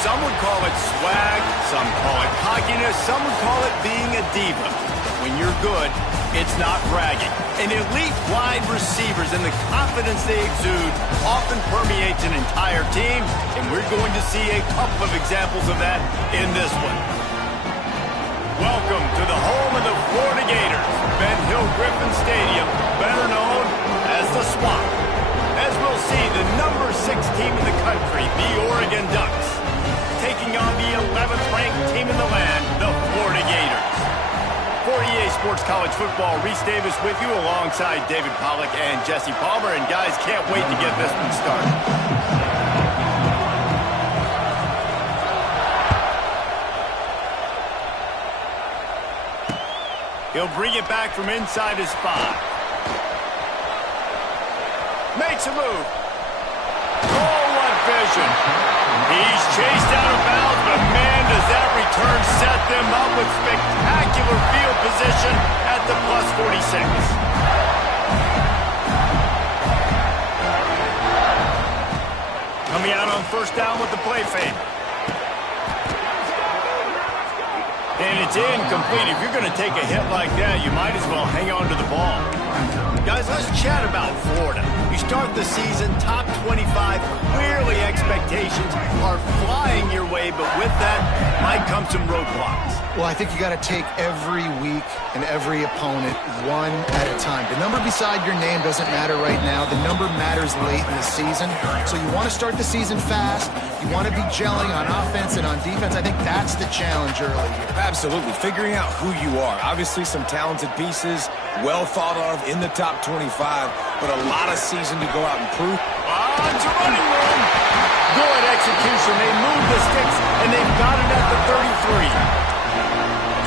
Some would call it swag, some call it cockiness, some would call it being a diva. But when you're good, it's not bragging. And elite wide receivers and the confidence they exude often permeates an entire team, and we're going to see a couple of examples of that in this one. Welcome to the home of the Florida Gators, Ben Hill Griffin Stadium, better known as the Swamp. As we'll see, the number 6 team in the country, the Oregon Ducks, taking on the 11th ranked team in the land, the Florida Gators. For EA Sports College Football, Reese Davis with you alongside David Pollack and Jesse Palmer. And guys, can't wait to get this one started. He'll bring it back from inside his 5. Makes a move. Oh, what vision. He's chased out of bounds, but man, does that return set them up with spectacular field position at the plus 46. Coming out on first down with the play fake. And it's incomplete. If you're going to take a hit like that, you might as well hang on to the ball. Guys, let's chat about Florida. You start the season top 25. Clearly expectations are flying your way, but with that might come some roadblocks. Well, I think you got to take every week and every opponent one at a time. The number beside your name doesn't matter right now. The number matters late in the season. So you want to start the season fast. You want to be gelling on offense and on defense. I think that's the challenge early here. Absolutely. Figuring out who you are. Obviously some talented pieces, well thought of in the top 25, but a lot of season to go out and prove. It's a running room. Good execution. They move the sticks, and they've got it at the 33.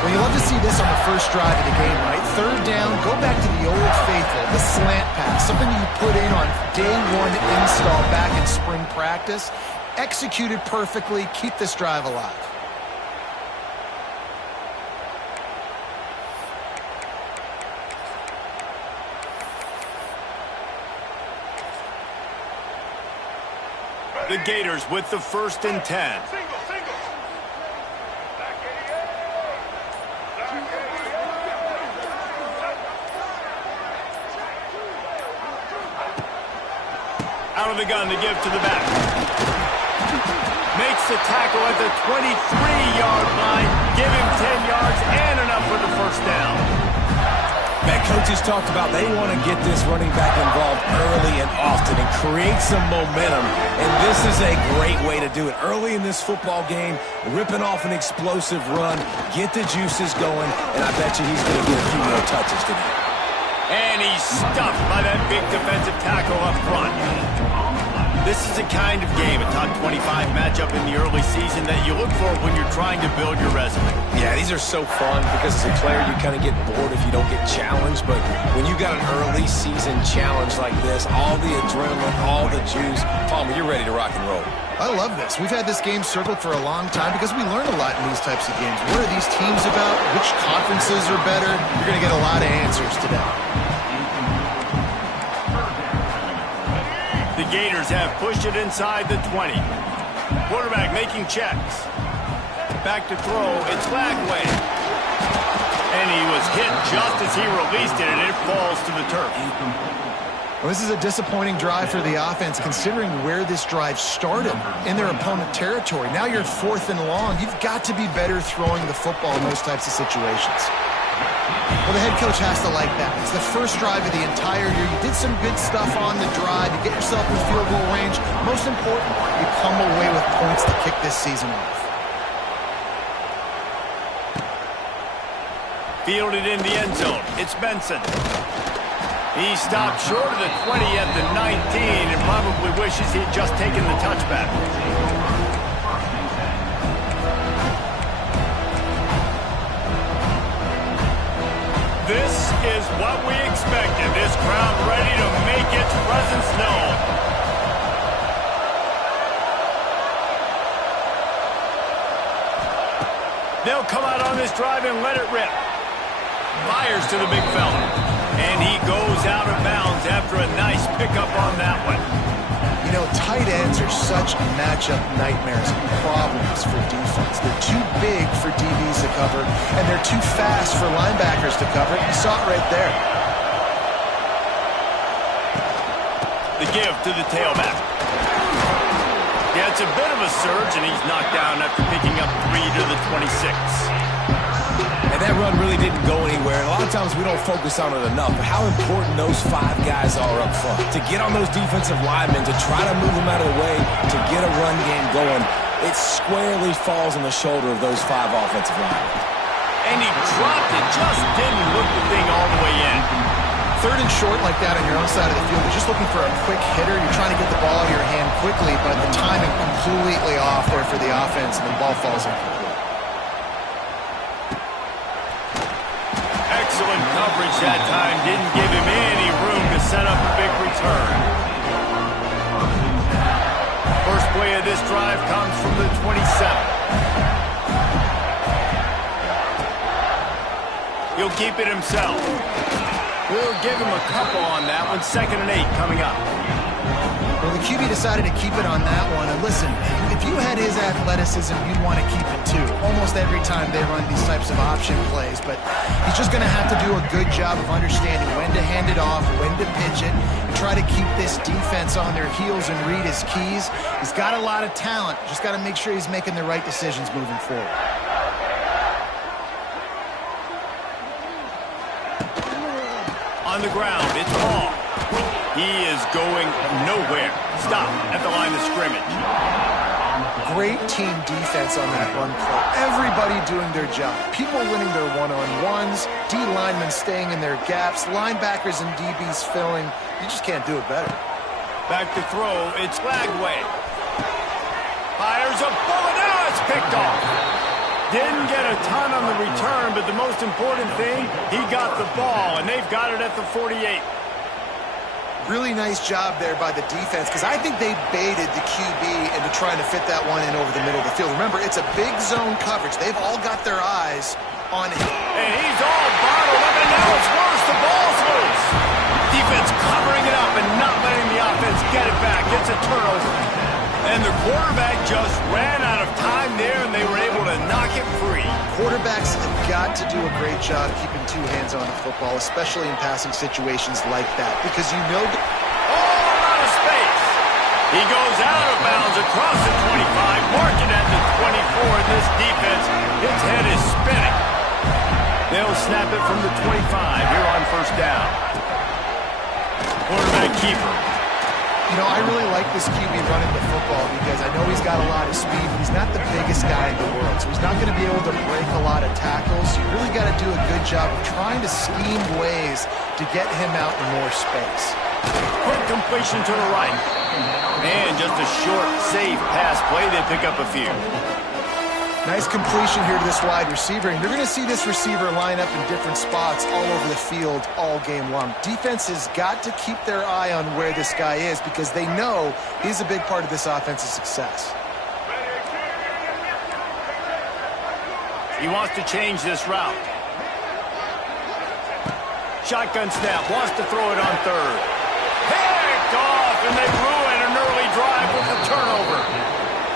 Well, you love to see this on the first drive of the game, right? Third down, go back to the old faithful, the slant pass, something you put in on day 1 install back in spring practice. Executed perfectly, keep this drive alive. The Gators with the 1st and 10. Out of the gun to give to the back. Makes the tackle at the 23-yard line. Give him 10 yards and enough for the first down. That coaches talked about they want to get this running back involved early and often and create some momentum. And this is a great way to do it. Early in this football game, ripping off an explosive run, get the juices going, and I bet you he's going to get a few more touches today. And he's stuffed by that big defensive tackle up front. This is the kind of game, a top 25 matchup in the early season that you look for when you're trying to build your resume. Yeah, these are so fun because as a player you kind of get bored if you don't get challenged. But when you got an early season challenge like this, all the adrenaline, all the juice, Palmer, you're ready to rock and roll. I love this. We've had this game circled for a long time because we learn a lot in these types of games. What are these teams about? Which conferences are better? You're going to get a lot of answers today. The Gators have pushed it inside the 20. Quarterback making checks. Back to throw. It's Lagway. And he was hit just as he released it, and it falls to the turf. Well, this is a disappointing drive for the offense, considering where this drive started in their opponent territory. Now you're 4th and long. You've got to be better throwing the football in those types of situations. Well, the head coach has to like that. It's the first drive of the entire year. You did some good stuff on the drive. You get yourself in field goal range. Most important, you come away with points to kick this season off. Fielded in the end zone. It's Benson. He stopped short of the 20 at the 19 and probably wishes he'd just taken the touchback. This is what we expected. This crowd ready to make its presence known. They'll come out on this drive and let it rip. Fires to the big fella. And he goes out of bounds after a nice pickup on that one. You You know, tight ends are such matchup nightmares and problems for defense. They're too big for DBs to cover, and they're too fast for linebackers to cover. You saw it right there. The give to the tailback. Yeah, it's a bit of a surge, and he's knocked down after picking up 3 to the 26. And that run really didn't go anywhere. And a lot of times we don't focus on it enough, but how important those 5 guys are up front. To get on those defensive linemen, to try to move them out of the way, to get a run game going, it squarely falls on the shoulder of those 5 offensive linemen. And he dropped it, just didn't look the thing all the way in. 3rd and short like that on your own side of the field, you're just looking for a quick hitter. You're trying to get the ball out of your hand quickly, but the timing completely off there for the offense, and the ball falls incomplete. Excellent coverage that time. Didn't give him any room to set up a big return. First play of this drive comes from the 27. He'll keep it himself. We'll give him a couple on that one. 2nd and 8 coming up. Well, the QB decided to keep it on that one. And listen, if you had his athleticism, you'd want to keep it too. Almost every time they run these types of option plays. But he's just going to have to do a good job of understanding when to hand it off, when to pitch it, and try to keep this defense on their heels and read his keys. He's got a lot of talent. Just got to make sure he's making the right decisions moving forward. On the ground, it's Hall. He is going nowhere. Stop at the line of scrimmage. Great team defense on that run play. Everybody doing their job. People winning their one-on-ones, D linemen staying in their gaps, linebackers and DBs filling. You just can't do it better. Back to throw, it's Lagway. Fires a bullet, now it's picked off. Didn't get a ton on the return, but the most important thing, he got the ball, and they've got it at the 48. Really nice job there by the defense, because I think they baited the QB into trying to fit that one in over the middle of the field. Remember, it's a big zone coverage. They've all got their eyes on him. And he's all bottled up, and now it's worse. The ball's loose. Defense covering it up and not letting the offense get it back. Gets a turnover. And the quarterback just ran out of time there, and they were able to knock it free. Quarterbacks have got to do a great job keeping 2 hands on the football, especially in passing situations like that, because you know... All out of space. He goes out of bounds across the 25, marking at the 24. This defense, its head is spinning. They'll snap it from the 25 here on 1st down. Quarterback keeper. You know, I really like this QB running the football because I know he's got a lot of speed, but he's not the biggest guy in the world, so he's not going to be able to break a lot of tackles. You really got to do a good job of trying to scheme ways to get him out in more space. Quick completion to the right. And just a short, safe pass play. They pick up a few. Nice completion here to this wide receiver, and you're going to see this receiver line up in different spots all over the field all game long. Defense has got to keep their eye on where this guy is because they know he's a big part of this offense's success. He wants to change this route. Shotgun snap, wants to throw it on 3rd. Picked off, and they ruin an early drive with a turnover.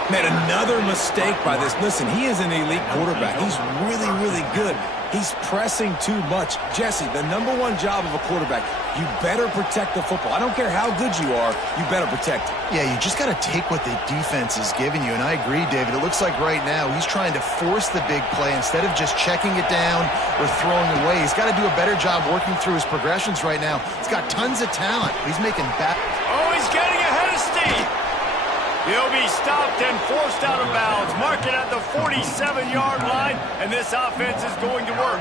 Man, another mistake by this. Listen, he is an elite quarterback. He's really, really good. He's pressing too much. Jesse, the #1 job of a quarterback, you better protect the football. I don't care how good you are, you better protect it. Yeah, you just got to take what the defense is giving you, and I agree, David. It looks like right now he's trying to force the big play instead of just checking it down or throwing away. He's got to do a better job working through his progressions right now. He's got tons of talent. He's making back. Oh, he's getting ahead of steam. He'll be stopped and forced out of bounds. Mark it at the 47-yard line, and this offense is going to work.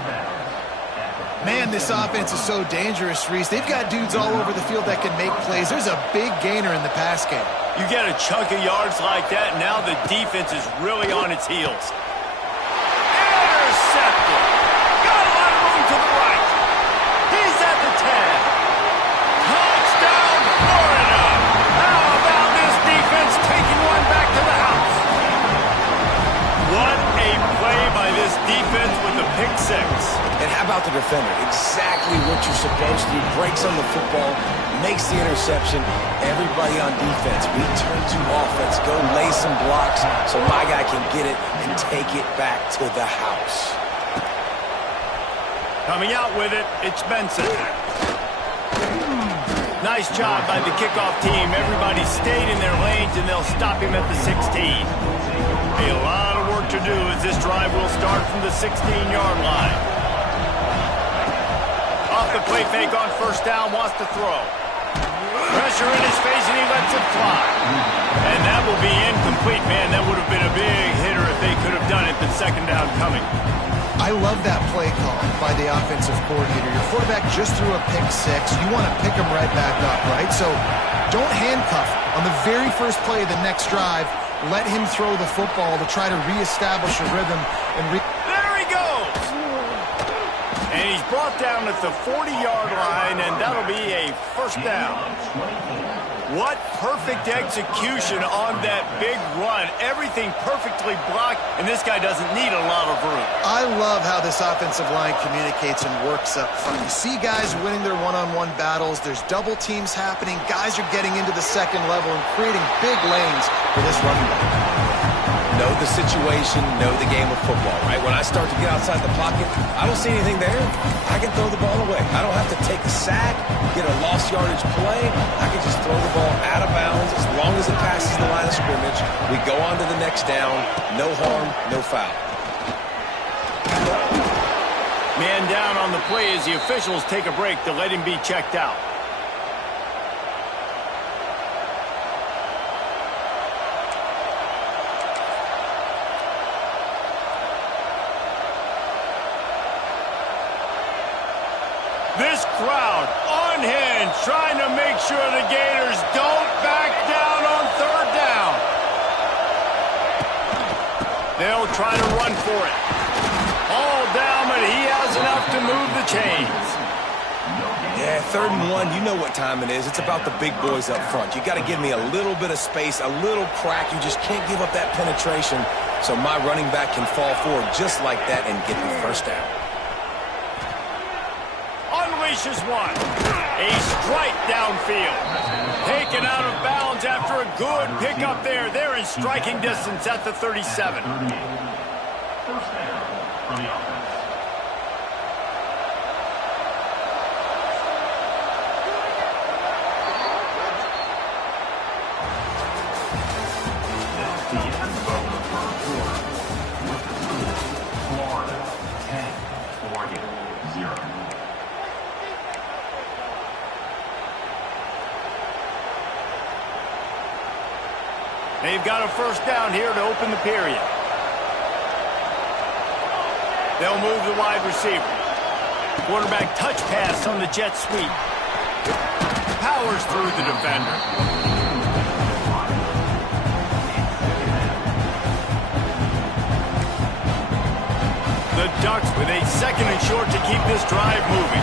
Man, this offense is so dangerous, Reese. They've got dudes all over the field that can make plays. There's a big gainer in the pass game. You get a chunk of yards like that, now the defense is really on its heels. Intercepted. Got a lot of room to the right. He's at the 10. Touchdown, Florida. How about this defense taking one back to the house? What a play by this defense with the pick six. And how about the defender. Exactly what you're supposed to do. Breaks on the football, makes the interception. Everybody on defense, we turn to offense. Go lay some blocks so my guy can get it and take it back to the house. Coming out with it, it's Benson. Nice job by the kickoff team. Everybody stayed in their lanes, and they'll stop him at the 16. A lot of work to do as this drive will start from the 16-yard line. Off the play fake on first down, wants to throw. Pressure in his face, and he lets it fly. And that will be incomplete. Man, that would have been a big hitter if they could have done it, but second down coming. I love that play call by the offensive coordinator. Your quarterback just threw a pick six. You want to pick him right back up, right? So don't handcuff him. On the very first play of the next drive, let him throw the football to try to reestablish a rhythm. There he goes! And he's brought down at the 40-yard line, and that'll be a first down. What perfect execution on that big run. Everything perfectly blocked, and this guy doesn't need a lot of room. I love how this offensive line communicates and works up front. You see guys winning their one-on-one battles. There's double teams happening. Guys are getting into the second level and creating big lanes for this running back. Know the situation, know the game of football, right? When I start to get outside the pocket, I don't see anything there. I can throw the ball away. I don't have to take a sack, get a lost yardage play. I can just throw the ball out of bounds as long as it passes the line of scrimmage. We go on to the next down. No harm, no foul. Man down on the play as the officials take a break to let him be checked out. This crowd unhinged, trying to make sure the Gators don't back down on third down. They'll try to run for it. All down, but he has enough to move the chains. Yeah, 3rd and 1, you know what time it is. It's about the big boys up front. You got to give me a little bit of space, a little crack. You just can't give up that penetration so my running back can fall forward just like that and get the first down. Unleashes one. A strike downfield. Taken out of bounds after a good pickup there. They're in striking distance at the 37. First down for the offense. The end of the first quarter with the score, Florida 10, Oregon 0. They've got a first down here to open the period. They'll move the wide receiver. Quarterback touch pass on the jet sweep. Powers through the defender. The Ducks with a second and short to keep this drive moving.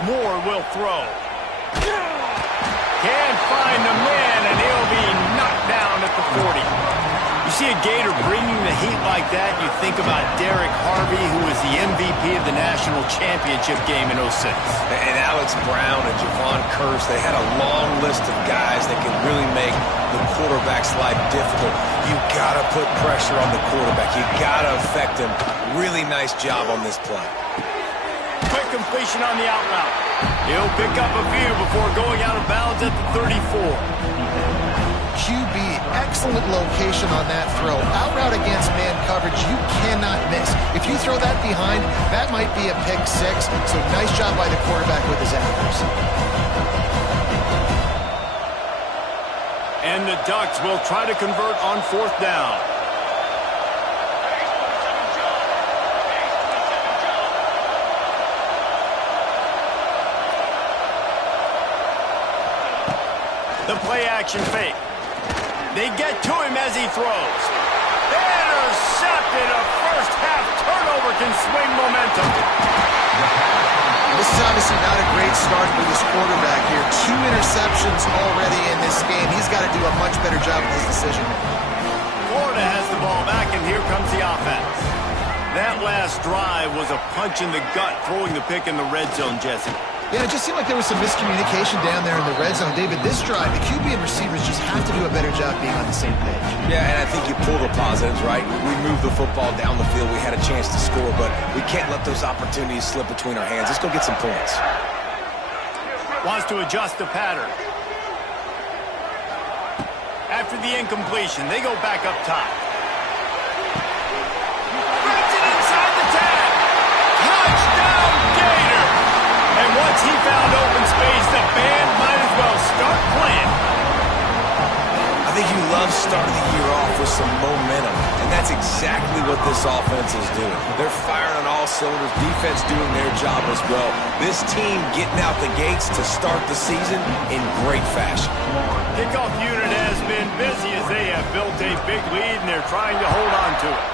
Moore will throw. Can't find the man, and he'll be knocked down at the 40. You see a Gator bringing the heat like that, you think about Derek Harvey, who was the MVP of the national championship game in 06. And Alex Brown and Javon Curse, they had a long list of guys that can really make the quarterback's life difficult. You got to put pressure on the quarterback. You got to affect him. Really nice job on this play. Quick completion on the out route. He'll pick up a few before going out of bounds at the 34. QB, excellent location on that throw. Out route against man coverage, you cannot miss. If you throw that behind, that might be a pick six. So nice job by the quarterback with his accuracy. And the Ducks will try to convert on fourth down. The play action fake. They get to him as he throws. Intercepted. A first half turnover can swing momentum. This is obviously not a great start for this quarterback here. 2 interceptions already in this game. He's got to do a much better job with his decision. Florida has offense. That last drive was a punch in the gut, throwing the pick in the red zone, Jesse. Yeah, it just seemed like there was some miscommunication down there in the red zone. David, this drive, the QB and receivers just have to do a better job being on the same page. Yeah, and I think you pull the positives, right? We moved the football down the field. We had a chance to score, but we can't let those opportunities slip between our hands. Let's go get some points. Wants to adjust the pattern. After the incompletion, they go back up top. Brings it inside the 10. Touchdown, Gator! And once he found open space, the band might as well start playing. I think you love starting the year off with some momentum, and that's exactly what this offense is doing. They're firing on all cylinders, defense doing their job as well. This team getting out the gates to start the season in great fashion. Kickoff unit has been busy as they have built a big lead, and they're trying to hold on to it.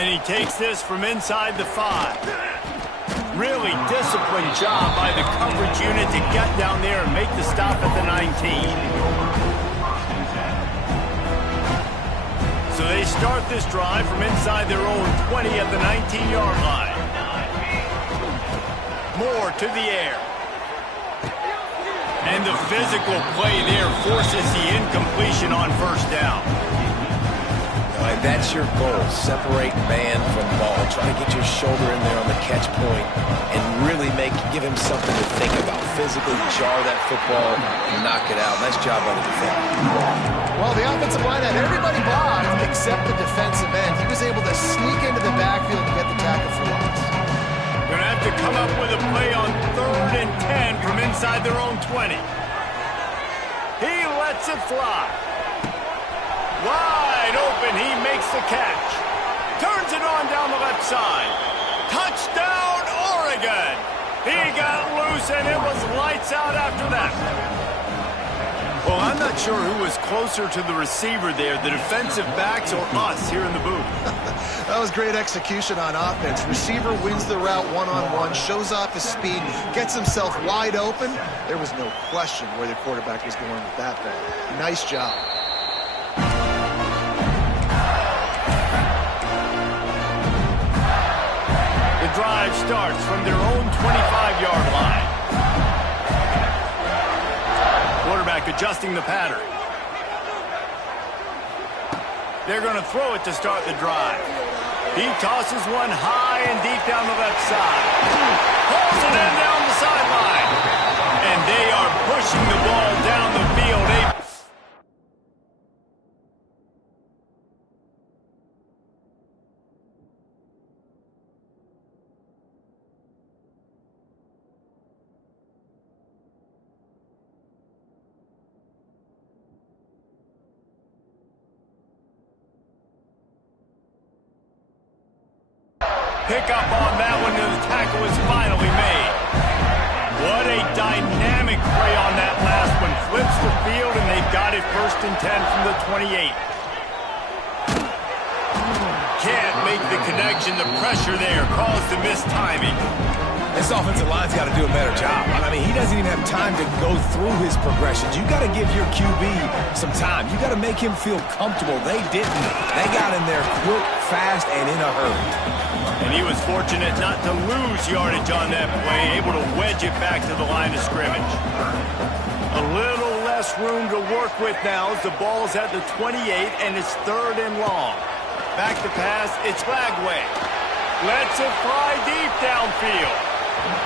And he takes this from inside the 5. Really disciplined job by the coverage unit to get down there and make the stop at the 19. So they start this drive from inside their own 20 at the 19-yard line. Moore to the air. And the physical play there forces the incompletion on first down. And that's your goal. Separate man from ball. Try to get your shoulder in there on the catch point and really give him something to think about. Physically jar that football and knock it out. Nice job by the defender. Well, the offensive line had everybody blocked except the defensive end. He was able to sneak into the backfield and get the tackle for loss. Going to have to come up with a play on 3rd and 10 from inside their own 20. He lets it fly. Wide open, he makes the catch. Turns it on down the left side. Touchdown, Oregon! He got loose, and it was lights out after that. Well, I'm not sure who was closer to the receiver there, the defensive backs or us here in the booth. That was great execution on offense. Receiver wins the route one-on-one, shows off his speed, gets himself wide open. There was no question where the quarterback was going with that ball. Nice job. The drive starts from their own 25-yard line. Quarterback adjusting the pattern. They're going to throw it to start the drive. He tosses one high and deep down the left side. Pulls it in down the sideline. And they are pushing the ball down the field. Pick up on that one, and the tackle is finally made. What a dynamic play on that last one. Flips the field, and they've got it 1st and 10 from the 28. Can't make the connection. The pressure there caused the mistiming. This offensive line's got to do a better job. I mean, he doesn't even have time to go through his progressions. You got to give your QB some time. You got to make him feel comfortable. They didn't. They got in there quick, fast, and in a hurry. And he was fortunate not to lose yardage on that play, able to wedge it back to the line of scrimmage. A little less room to work with now as the ball's at the 28, and it's 3rd and long. Back to pass, it's Flagway. Lets it fly deep downfield.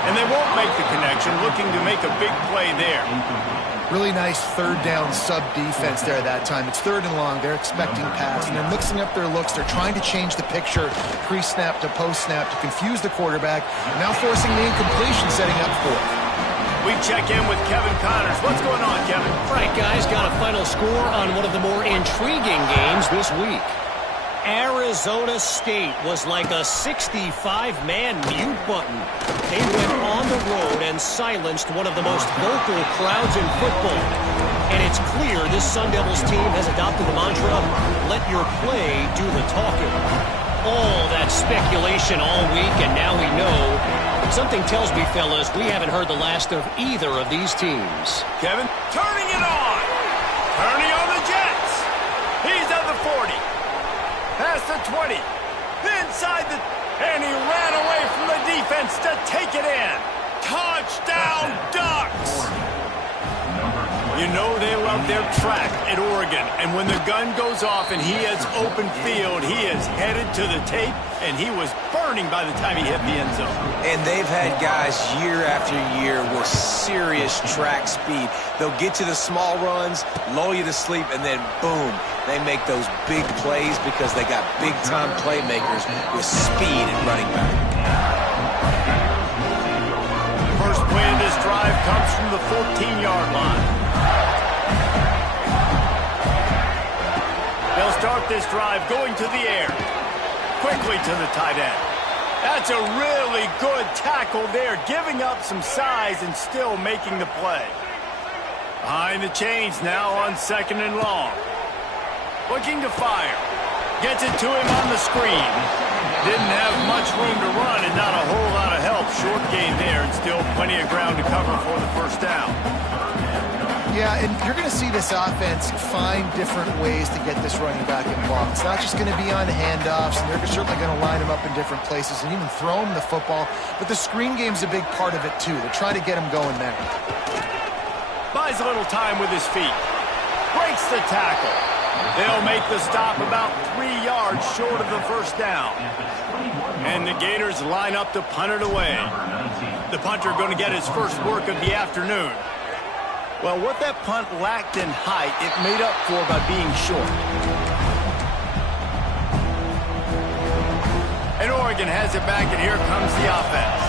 And they won't make the connection, looking to make a big play there. Really nice 3rd down sub-defense there at that time. It's 3rd and long. They're expecting pass, and they're mixing up their looks. They're trying to change the picture pre-snap to post-snap to confuse the quarterback, and now forcing the incompletion, setting up 4th. We check in with Kevin Connors. What's going on, Kevin? Right, guys, got a final score on one of the more intriguing games this week. Arizona State was like a 65-man mute button. They went on the road and silenced one of the most vocal crowds in football. And it's clear this Sun Devils team has adopted the mantra, let your play do the talking. All that speculation all week, and now we know. Something tells me, fellas, we haven't heard the last of either of these teams. Kevin, turning it on. Turning on the Jets. He's a 40. Past the 20. Inside the... And he ran away from the defense to take it in. Touchdown, Ducks! You know they love their track at Oregon, and when the gun goes off and he has open field, he is headed to the tape, and he was burning by the time he hit the end zone. And they've had guys year after year with serious track speed. They'll get you the small runs, lull you to sleep, and then boom, they make those big plays because they got big-time playmakers with speed at running back. First play of this drive comes from the 14-yard line. They'll start this drive going to the air. Quickly to the tight end. That's a really good tackle there, giving up some size and still making the play. Behind the chains now on 2nd and long. Looking to fire. Gets it to him on the screen. Didn't have much room to run and not a whole lot of help. Short gain there and still plenty of ground to cover for the first down. Yeah, and you're going to see this offense find different ways to get this running back involved. It's not just going to be on handoffs, and they're certainly going to line him up in different places and even throw him the football. But the screen game's a big part of it, too. They're trying to get him going there. Buys a little time with his feet. Breaks the tackle. They'll make the stop about 3 yards short of the first down. And the Gators line up to punt it away. The punter going to get his first work of the afternoon. Well, what that punt lacked in height, it made up for by being short. And Oregon has it back, and here comes the offense.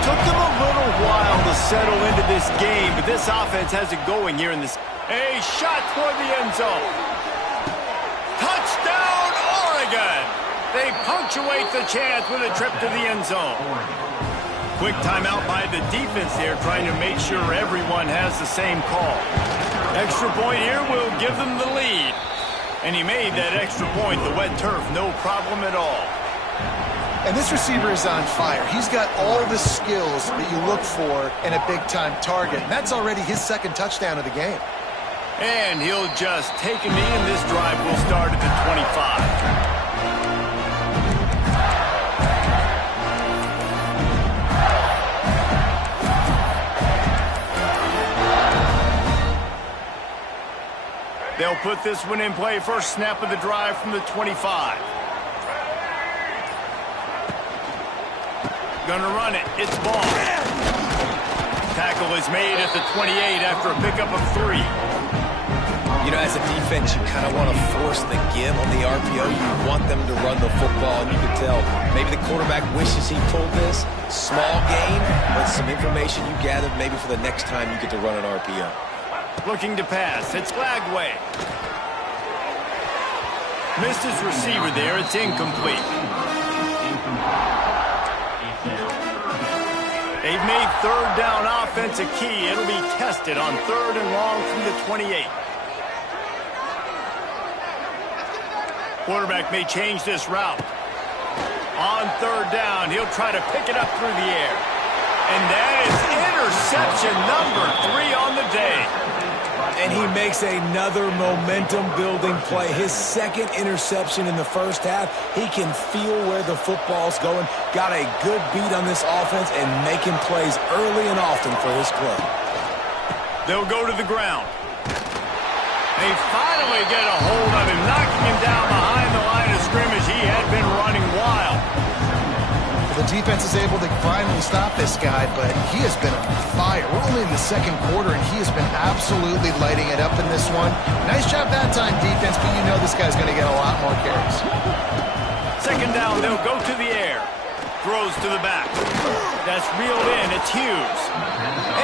Took them a little while to settle into this game, but this offense has it going here in this. A shot toward the end zone. Touchdown, Oregon! They punctuate the chance with a trip to the end zone. Quick timeout by the defense there, trying to make sure everyone has the same call. Extra point here will give them the lead. And he made that extra point, the wet turf, no problem at all. And this receiver is on fire. He's got all the skills that you look for in a big-time target. And that's already his second touchdown of the game. And he'll just take a knee, and this drive will start at the 25. They'll put this one in play. First snap of the drive from the 25. Gonna run it. It's ball. Tackle is made at the 28 after a pickup of 3. You know, as a defense, you kind of want to force the give on the RPO. You want them to run the football, and you can tell maybe the quarterback wishes he pulled this. Small gain, but some information you gathered maybe for the next time you get to run an RPO. Looking to pass. It's Lagway. Missed his receiver there. It's incomplete. They've made third down offense a key. It'll be tested on 3rd and long from the 28. Quarterback may change this route. On 3rd down, he'll try to pick it up through the air. And that is interception number 3 on the day. And he makes another momentum-building play. His second interception in the first half. He can feel where the football's going. Got a good beat on this offense and making plays early and often for his club. They'll go to the ground. They finally get a hold of him, knocking him down behind the line of scrimmage. He had been running wild. The defense is able to finally stop this guy, but he has been on fire. We're only in the second quarter, and he has been absolutely lighting it up in this one. Nice job that time, defense, but you know this guy's going to get a lot more carries. Second down, they'll go to the air. Throws to the back. That's reeled in. It's Hughes.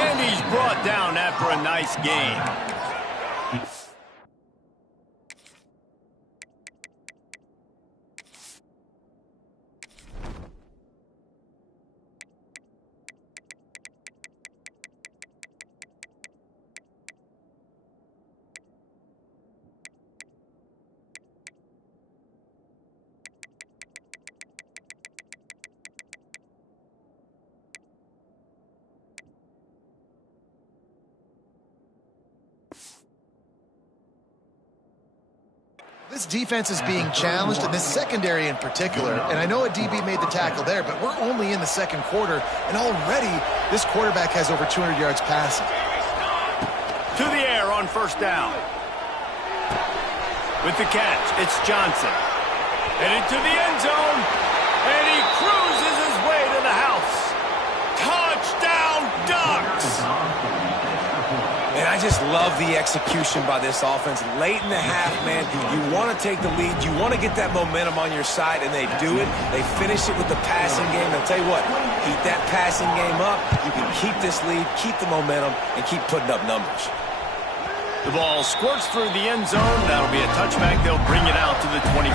And he's brought down after a nice gain. This defense is being challenged, and this secondary in particular. And I know a DB made the tackle there, but we're only in the second quarter, and already this quarterback has over 200 yards passing. To the air on first down. With the catch, it's Johnson. Headed to the end zone, and he cruises his way to the house. Touchdown, Ducks! And I just love the execution by this offense. Late in the half, man, you want to take the lead. You want to get that momentum on your side, and they do it. They finish it with the passing game. I'll tell you what, keep that passing game up. You can keep this lead, keep the momentum, and keep putting up numbers. The ball squirts through the end zone. That'll be a touchback. They'll bring it out to the 25.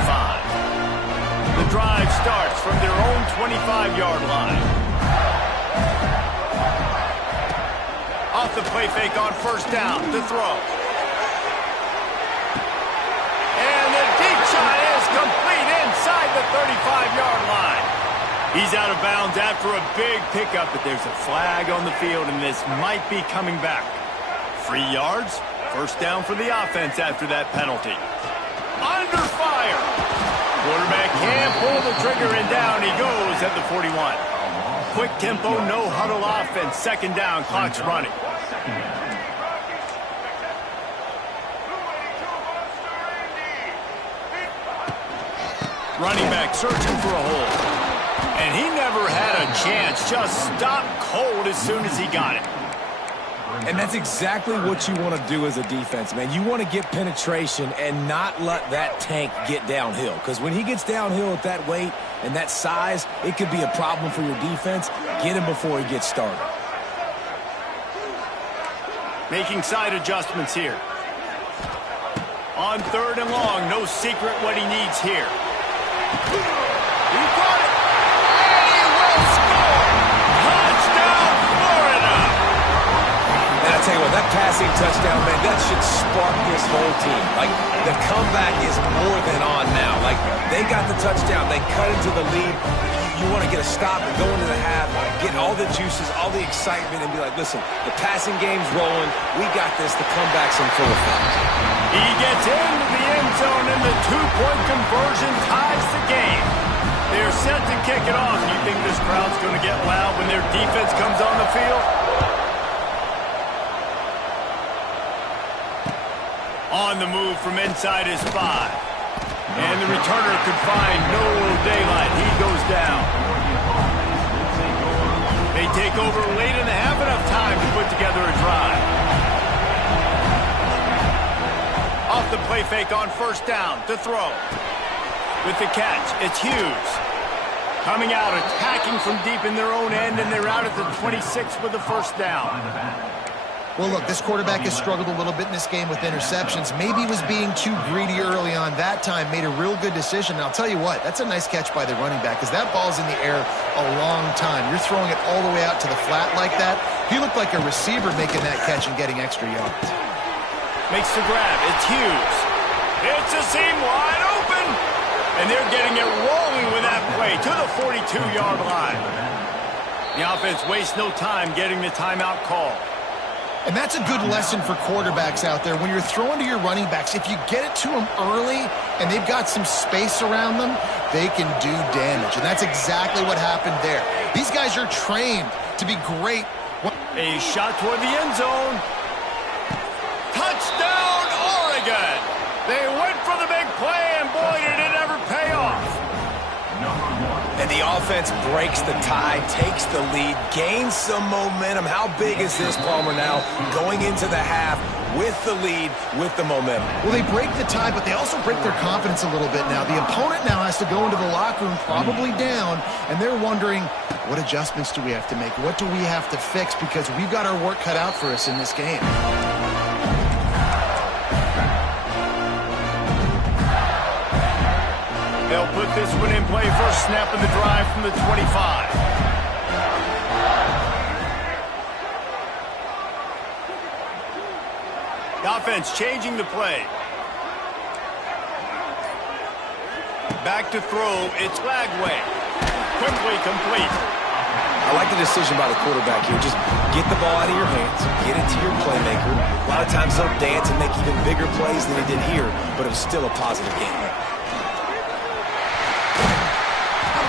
The drive starts from their own 25-yard line. Off the play fake on first down to throw. And the deep shot is complete inside the 35-yard line. He's out of bounds after a big pickup, but there's a flag on the field, and this might be coming back. 3 yards, first down for the offense after that penalty. Under fire. Quarterback can't pull the trigger, and down he goes at the 41. Quick tempo, no huddle offense. Second down, clock's running. Running back searching for a hole. And he never had a chance. Just stopped cold as soon as he got it. And that's exactly what you want to do as a defense, man. You want to get penetration and not let that tank get downhill. Because when he gets downhill at that weight and that size, it could be a problem for your defense. Get him before he gets started. Making side adjustments here. On third and long, no secret what he needs here. He got it! And he will score! Touchdown, Florida! And I tell you what, that passing touchdown, man, that should spark this whole team. Like, the comeback is more than on now. Like, they got the touchdown. They cut into the lead. You want to get a stop and go into the half, get all the juices, all the excitement, and be like, listen, the passing game's rolling. We got this. The comeback's in full effect. He gets into the end zone, and the two-point conversion ties the game. They're set to kick it off. You think this crowd's going to get loud when their defense comes on the field? On the move from inside his 5. And the returner could find no daylight. He goes down. They take over late in the half, enough time to put together a drive. Off the play fake on first down to throw. With the catch, it's Hughes. Coming out, attacking from deep in their own end, and they're out at the 26 with the first down. Well, look, this quarterback has struggled a little bit in this game with interceptions. Maybe he was being too greedy early on that time, made a real good decision. And I'll tell you what, that's a nice catch by the running back because that ball's in the air a long time. You're throwing it all the way out to the flat like that. He looked like a receiver making that catch and getting extra yards. Makes the grab. It's Hughes. It's a seam wide open. And they're getting it rolling with that play to the 42-yard line. The offense wastes no time getting the timeout call. And that's a good lesson for quarterbacks out there. When you're throwing to your running backs, if you get it to them early and they've got some space around them, they can do damage. And that's exactly what happened there. These guys are trained to be great. A shot toward the end zone. Touchdown, Oregon! They went for the big play, and boy, did it ever pay off. And the offense breaks the tie, takes the lead, gains some momentum. How big is this, Palmer, now going into the half with the lead, with the momentum? Well, they break the tie, but they also break their confidence a little bit now. The opponent now has to go into the locker room probably down, and they're wondering, what adjustments do we have to make? What do we have to fix? Because we've got our work cut out for us in this game. They'll put this one in play. First snap of the drive from the 25. The offense changing the play. Back to throw. It's Lagway. Quickly complete. I like the decision by the quarterback here. Just get the ball out of your hands, get it to your playmaker. A lot of times he'll dance and make even bigger plays than he did here, but it was still a positive game.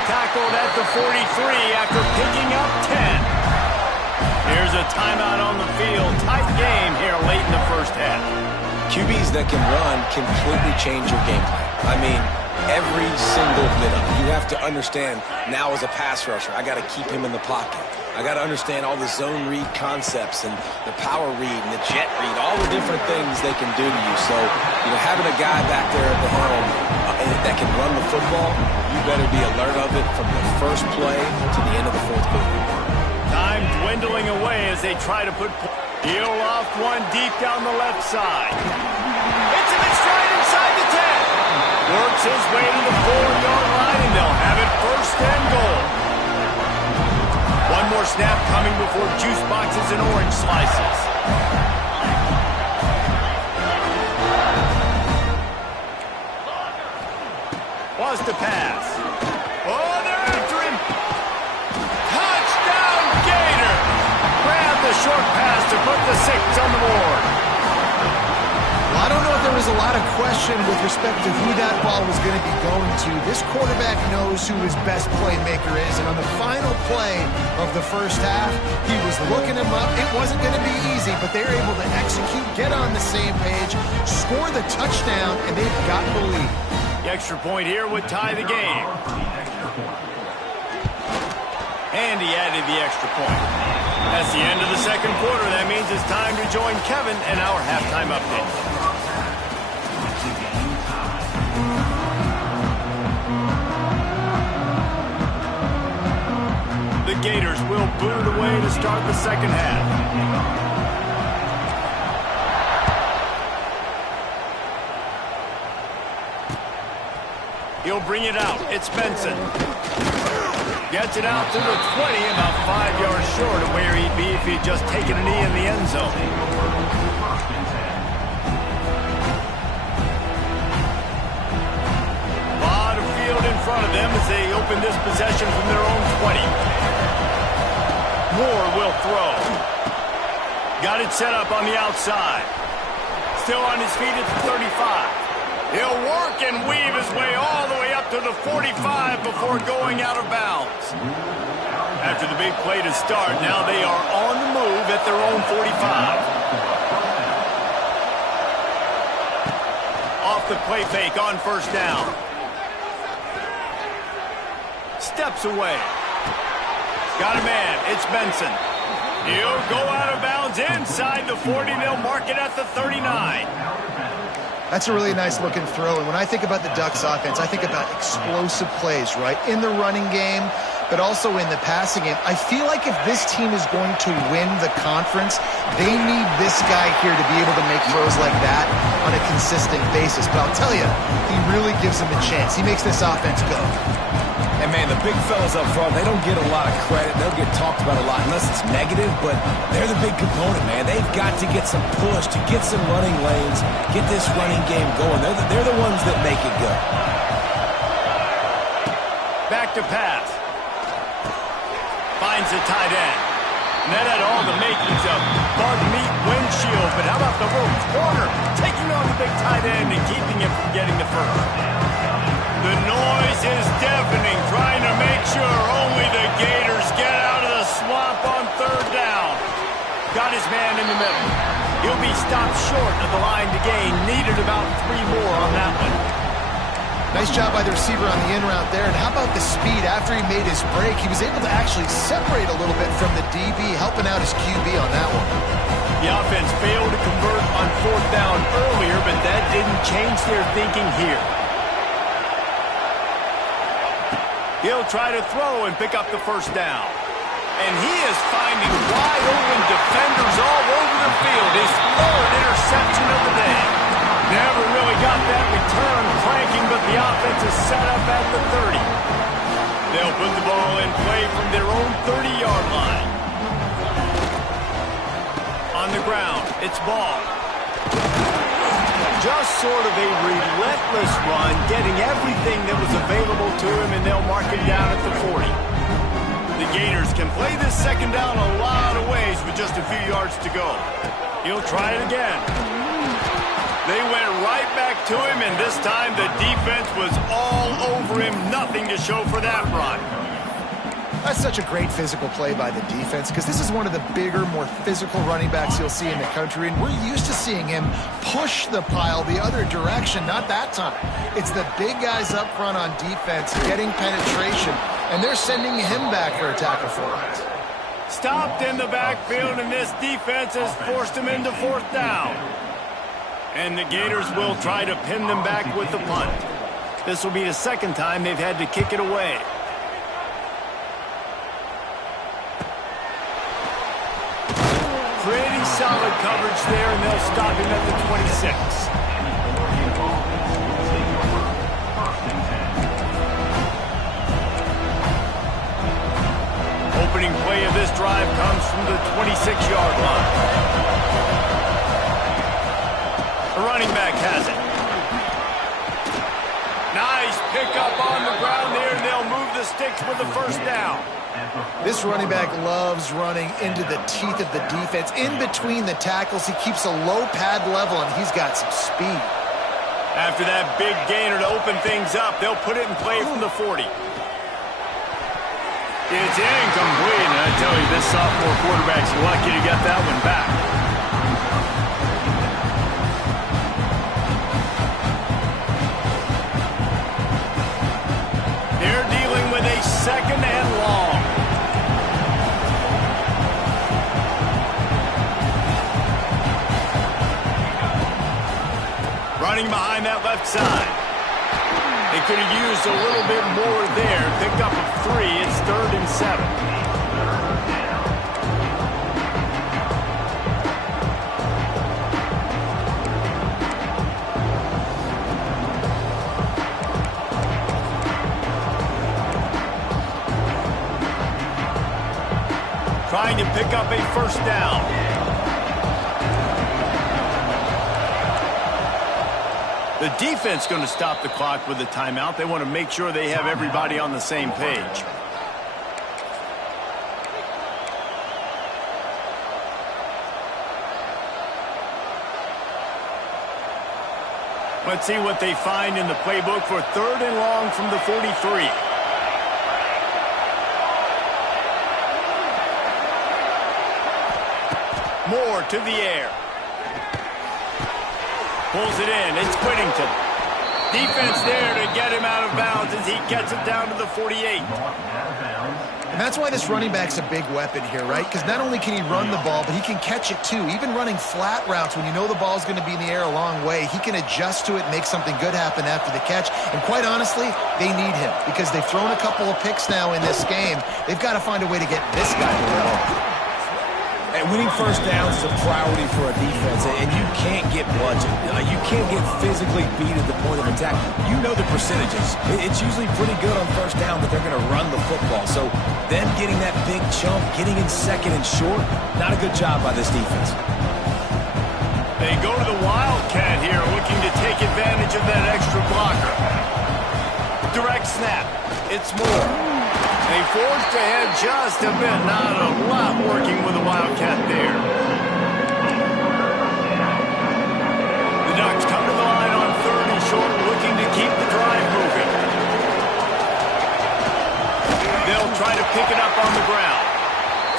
Tackled at the 43 after picking up 10. Here's a timeout on the field. Tight game here late in the first half. QBs that can run completely change your game plan. I mean, every single bit of it. You have to understand now as a pass rusher, I got to keep him in the pocket. I got to understand all the zone read concepts and the power read and the jet read, all the different things they can do to you. So, having a guy back there at the helm that can run the football, you better be alert of it from the first play to the end of the fourth quarter. Time dwindling away as they try to put heel off one deep down the left side. Hits him in stride inside the 10. Works his way to the 4-yard line, and they'll have it first and goal. One more snap coming before juice boxes and orange slices. Was to pass. Oh, they're after him. Touchdown, Gator. Grab the short pass to put the 6 on the board. Well, I don't know if there was a lot of question with respect to who that ball was going to be going to. This quarterback knows who his best playmaker is, and on the final play of the first half, he was looking him up. It wasn't going to be easy, but they were able to execute, get on the same page, score the touchdown, and they've got the lead. The extra point here would tie the game. And he added the extra point. That's the end of the second quarter. That means it's time to join Kevin and our halftime update. The Gators will boot it away to start the second half. He'll bring it out. It's Benson. Gets it out to the 20, about 5 yards short of where he'd be if he'd just taken a knee in the end zone. A lot of field in front of them as they open this possession from their own 20. Moore will throw. Got it set up on the outside. Still on his feet at the 35. He'll work and weave his way all the way up to the 45 before going out of bounds. After the big play to start, now they are on the move at their own 45. Off the play fake on first down. Steps away. Got a man. It's Benson. He'll go out of bounds inside the 40. They'll mark it at the 39. That's a really nice-looking throw, and when I think about the Ducks offense, I think about explosive plays, right? In the running game, but also in the passing game. I feel like if this team is going to win the conference, they need this guy here to be able to make throws like that on a consistent basis. But I'll tell you, he really gives them a chance. He makes this offense go. And, man, the big fellas up front, they don't get a lot of credit. They'll get talked about a lot unless it's negative, but they're the big component, man. They've got to get some push, to get some running lanes, get this running game going. They're the ones that make it go. Back to pass. Finds a tight end. And that had all the makings of bug meat windshield, but how about the rope corner? Taking on the big tight end and keeping him from getting the first. The noise is deafening, trying to make sure only the Gators get out of the swamp on third down. Got his man in the middle. He'll be stopped short of the line to gain. Needed about 3 more on that one. Nice job by the receiver on the in route there. And how about the speed after he made his break? He was able to actually separate a little bit from the DB, helping out his QB on that one. The offense failed to convert on fourth down earlier, but that didn't change their thinking here. He'll try to throw and pick up the first down. And he is finding wide open defenders all over the field. His 3rd interception of the day. Never really got that return cranking, but the offense is set up at the 30. They'll put the ball in play from their own 30-yard line. On the ground, it's Ball. Just sort of a relentless run, getting everything that was available to him, and they'll mark him down at the 40. The Gators can play this second down a lot of ways with just a few yards to go. He'll try it again. They went right back to him, and this time the defense was all over him. Nothing to show for that run. That's such a great physical play by the defense because this is one of the bigger, more physical running backs you'll see in the country, and we're used to seeing him push the pile the other direction. Not that time. It's the big guys up front on defense getting penetration, and they're sending him back for a tackle for it. Stopped in the backfield, and this defense has forced him into fourth down. And the Gators will try to pin them back with the punt. This will be the second time they've had to kick it away. Pretty solid coverage there, and they'll stop him at the 26. Opening play of this drive comes from the 26-yard line. The running back has it. Nice pickup on the ground there, and they'll move the sticks with the first down. This running back loves running into the teeth of the defense. In between the tackles, he keeps a low pad level, and he's got some speed. After that big gainer to open things up, they'll put it in play from the 40. It's incomplete, and I tell you, this sophomore quarterback's lucky to get that one back. They're dealing with a second and long. Running behind that left side. They could have used a little bit more there. Picked up a 3. It's 3rd and 7. Trying to pick up a first down. The defense going to stop the clock with a timeout. They want to make sure they have everybody on the same page. Let's see what they find in the playbook for 3rd and long from the 43. Moore to the air. Pulls it in. It's Whittington. Defense there to get him out of bounds as he gets it down to the 48. And that's why this running back's a big weapon here, right? Because not only can he run the ball, but he can catch it too. Even running flat routes when you know the ball's going to be in the air a long way, he can adjust to it and make something good happen after the catch. And quite honestly, they need him because they've thrown a couple of picks now in this game. They've got to find a way to get this guy the ball. And winning first downs is a priority for a defense, and you can't get bludgeoned. You can't get physically beat at the point of attack. You know the percentages. It's usually pretty good on first down that they're going to run the football. So them getting that big chunk, getting in second and short, not a good job by this defense. They go to the Wildcat here, looking to take advantage of that extra blocker. Direct snap. It's Moore. They forced ahead just a bit. Not a lot working with the Wildcat there. The Ducks come to the line on 3rd and short, looking to keep the drive moving. They'll try to pick it up on the ground.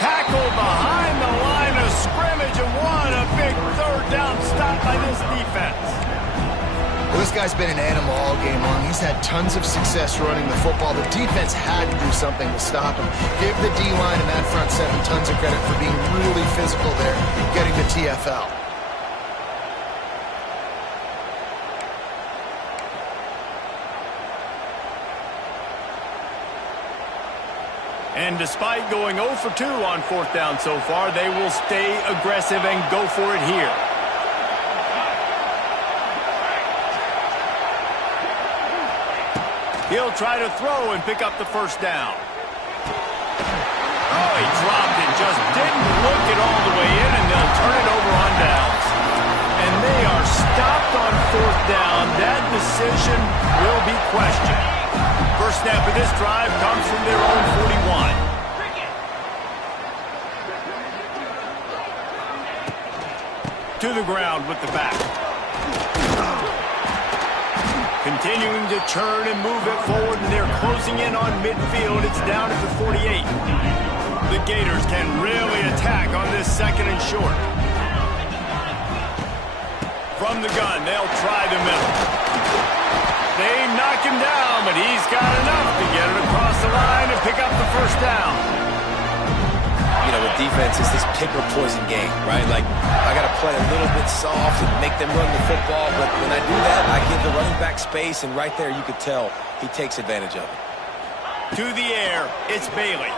Tackled behind the line of scrimmage, and what a big 3rd down stop by this defense. Well, this guy's been an animal all game long. He's had tons of success running the football. The defense had to do something to stop him. Give the D-line and that front 7 tons of credit for being really physical there, getting the TFL. And despite going 0 for 2 on 4th down so far, they will stay aggressive and go for it here. He'll try to throw and pick up the first down. Oh, he dropped it. Just didn't look it all the way in, and they'll turn it over on downs. And they are stopped on 4th down. That decision will be questioned. First snap of this drive comes from their own 41. To the ground with the back. Continuing to turn and move it forward, and they're closing in on midfield. It's down at the 48. The Gators can really attack on this second and short. From the gun, they'll try the middle. They knock him down, but he's got enough to get it across the line and pick up the first down. You know, with defense, it's this pick or poison game, right? Like, I got to play a little bit soft and make them run the football, but when I do that, I give the running back space, and right there you could tell he takes advantage of it. To the air, it's Bailey.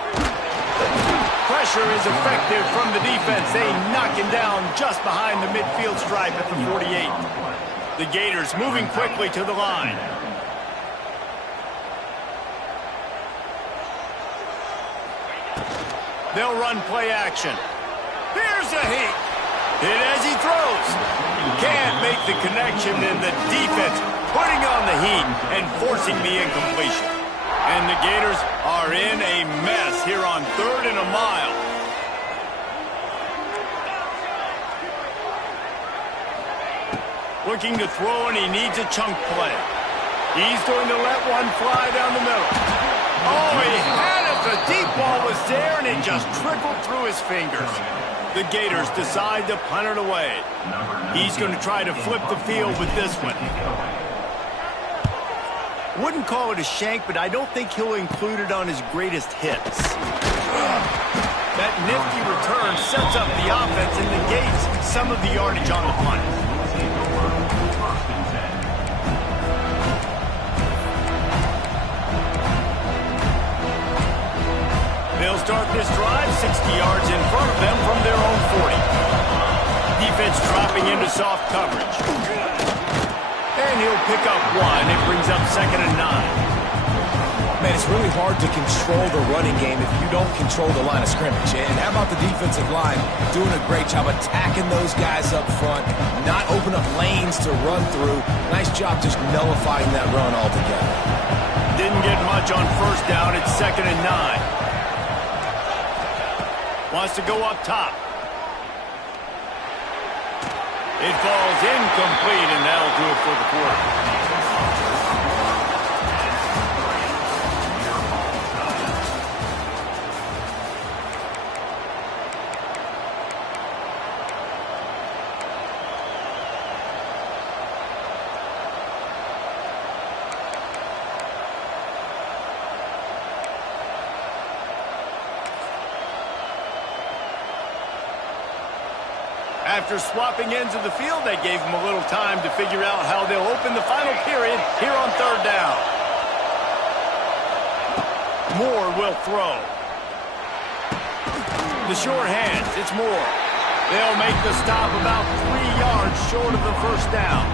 Pressure is effective from the defense. They knock him down just behind the midfield stripe at the 48. The Gators moving quickly to the line. They'll run play action. Here's a hit. Hit as he throws. Can't make the connection, and the defense putting on the heat and forcing the incompletion. And the Gators are in a mess here on 3rd and a mile. Looking to throw, and he needs a chunk play. He's going to let one fly down the middle. Oh, he had it. The deep ball was there, and it just trickled through his fingers. The Gators decide to punt it away. He's going to try to flip the field with this one. Wouldn't call it a shank, but I don't think he'll include it on his greatest hits. That nifty return sets up the offense and negates some of the yardage on the punt. They'll start this drive 60 yards in front of them from their own 40. Defense dropping into soft coverage. And he'll pick up one. It brings up 2nd and 9. Man, it's really hard to control the running game if you don't control the line of scrimmage. And how about the defensive line doing a great job attacking those guys up front, not open up lanes to run through. Nice job just nullifying that run altogether. Didn't get much on 1st down. It's 2nd and 9. Wants to go up top. It falls incomplete, and that'll do it for the quarter. After swapping ends of the field, they gave them a little time to figure out how they'll open the final period here on 3rd down. Moore will throw. The short hands, it's Moore. They'll make the stop about 3 yards short of the 1st down.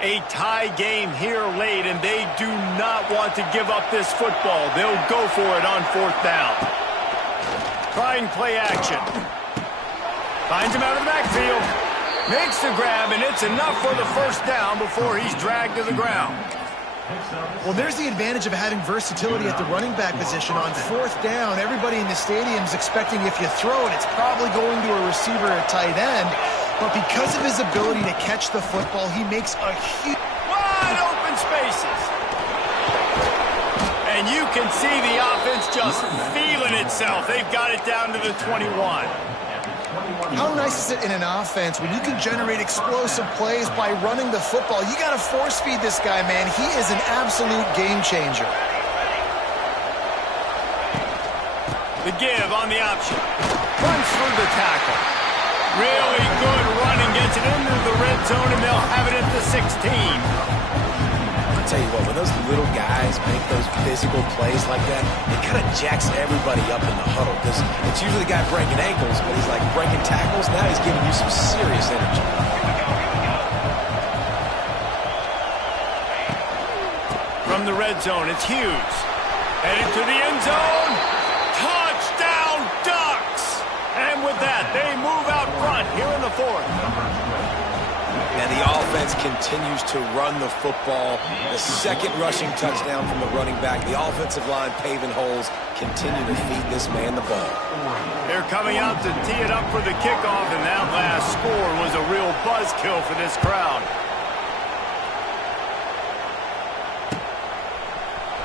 A tie game here late, and they do not want to give up this football. They'll go for it on 4th down. Trying play action. Finds him out of the backfield. Makes the grab, and it's enough for the 1st down before he's dragged to the ground. Well, there's the advantage of having versatility at the running back position. On 4th down, everybody in the stadium is expecting if you throw it, it's probably going to a receiver at tight end. But because of his ability to catch the football, he makes a huge... Wide open spaces. And you can see the offense just feeling itself. They've got it down to the 21. How nice is it in an offense when you can generate explosive plays by running the football? You got to force feed this guy, man. He is an absolute game changer. The give on the option. Runs through the tackle. Really good running, gets it into the red zone, and they'll have it at the 16. I'll tell you what, when those little guys make those physical plays like that, it kind of jacks everybody up in the huddle because it's usually the guy breaking ankles, but he's like breaking tackles. Now he's giving you some serious energy. From the red zone, it's Hughes. Headed to the end zone. Touchdown, Ducks! And with that, they move out front here in the fourth. And the offense continues to run the football. The second rushing touchdown from the running back. The offensive line paving holes. Continue to feed this man the ball. They're coming out to tee it up for the kickoff, and that last score was a real buzzkill for this crowd.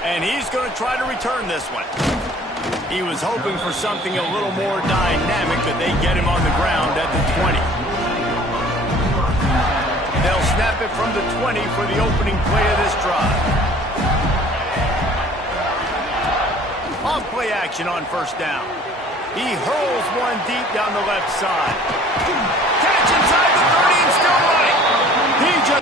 And he's going to try to return this one. He was hoping for something a little more dynamic, but they get him on the ground at the 20. They'll snap it from the 20 for the opening play of this drive. Off play action on first down. He hurls one deep down the left side. Catch inside the 30 and still running. He just...